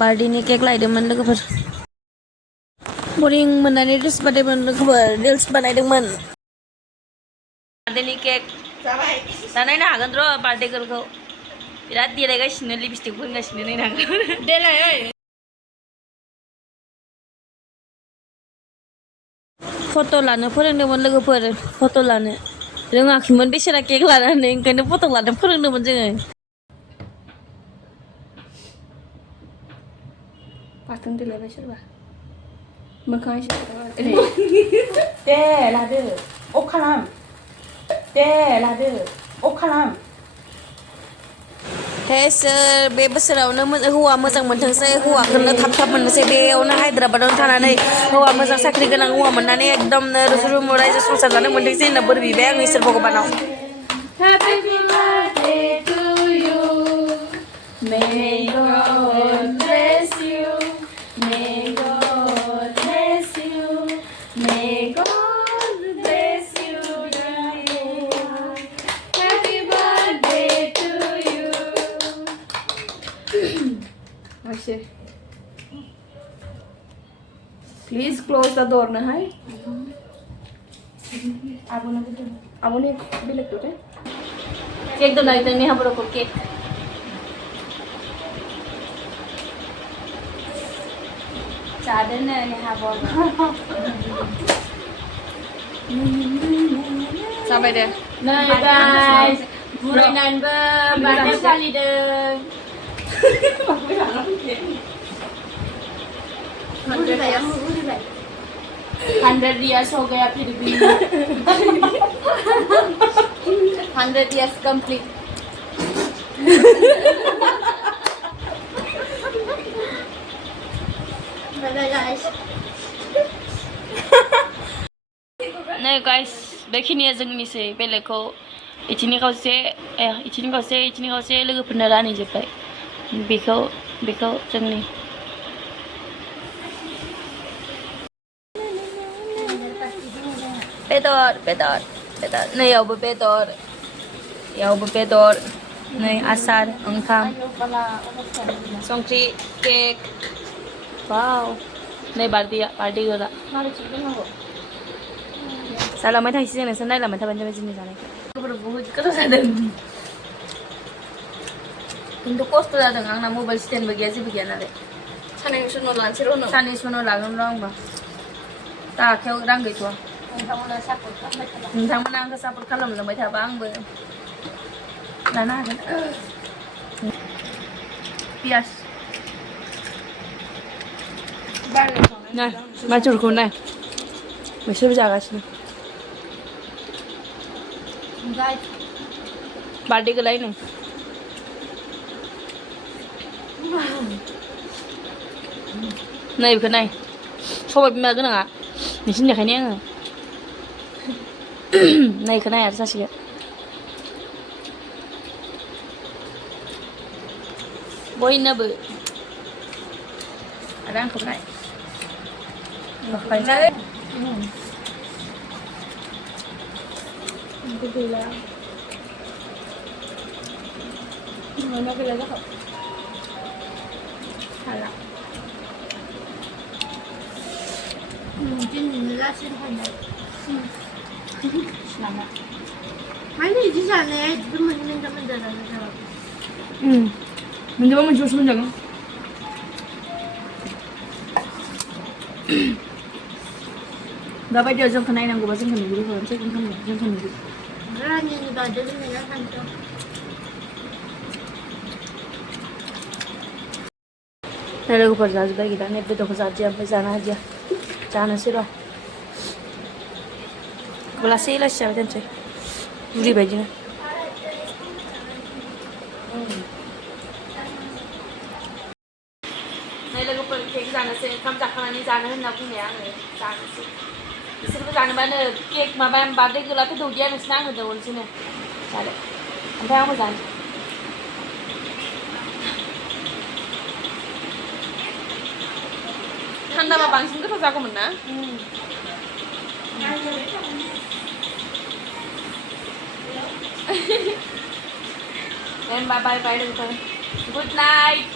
बार्थडेनि cake लायदोंमोन लोगोफोर बरिं मोननानै रिल्स बानायदोंमोन लोगोफोर रिल्स बानायदोंमोन बार्थडेनि केक दा नायनो हागोन र' बार्थडे गार्लखौ बिराद देलायगासिनो लिपस्टिक फोनगासिनो नायनो हागोन देलाय फट' लानो फोरोंदोंमोन लोगोफोर फट' लानो रोङाखैमोन बेसेरा केक लानानै ओंखायनो फट' लानो फोरोंदोंमोन जोङो पार्टन देलायबाय सोरबा मोखां एसे दे लादो अफ खालाम दे लादो अफ खालाम सोर बे बोसोरावनो हौवा मोजां मोनथोंसै हौवाखौनो थाब थाब मोननोसै बेयावनो हायद्राबादावनो थानानै हौवा मोजां साख्रि गोनां हौवा मोननानै एकदमनो रुजु रुमु रायजो संसार जानो मोनथोंसै होनना बोर बिबाय आं इसोर भगबानाव Happy birthday to you May God bless you May God bless you May God bless you Happy birthday to you Ayşe Please close the door na hai Abone bilek tu te Cake to naik ni habro ko cake Sada na ni habor Sampai deh Nah guys Bulan number birthday kali deh 100 years हो गया फिर भी 100 years complete Nah guys बेखिनिया जोंनिसै बेलेगखौ इथिनि खावसे लोगोफोरनो रानहैजोब्बाय बेखौ जोंनि बेदर नैयावबो बेदर नै आसार ओंखाम संख्रि केक वाव नै बार्थडे गोला जालांबाय थांसै जों नोंसोर नायलांबाय थाबानो जाबाय जोंनि जानायखौ बहुद गोथाव जादों खिन्थु खस्थ' जादों आंना मबाइल स्टेन्डबो गैया जेबो गैया नालाय साननैसो उनाव लानोसै र' साननैसो उनाव लागोन र' आंबा दा आखायाव रां गैथ'वा नोंथांमोना आंखौ सापर्ट खालामलांबाय थाबा आंबो लानो हागोन पियास नाय मानसिफोरखौ नाय बिसोर जागासिनो बार्थडे गोलाय नै बेखौ नाय सबाय बिमा गोनाङा नोंसिनि देखायनाय आङो नायखौ नाय आरो सासेखौ बयनोबो आरो आंखौ नाय गैला mana gila dah salah mungkin ini lah sih hanya selamat mana di sana itu menjaga menjual menjaga dapat dia jom kena yang gua baca kena dulu kalau saya kena jom kena dulu Rani ni dah jadi ni lah kan tu Nela ऊपर जा जुदा गिरा ने Pay तो खसा जिया Pay जाना जिया जाना सिरो बोला से ला शाव देन से बुरी बाजी ना Nela ऊपर केक जाना से कम जाखाना नहीं जाना है ना बुने आंगे जाना से इसलिए भी जाने बाने केक माबा बार्थडे के लाके दो दिया नस्ना आंगे दो उनसे ने चले हम पे आंगे जाने थान्दाबा बांसिन गोथाव जागौमोन ना बाय बाय बाय गुड नाइट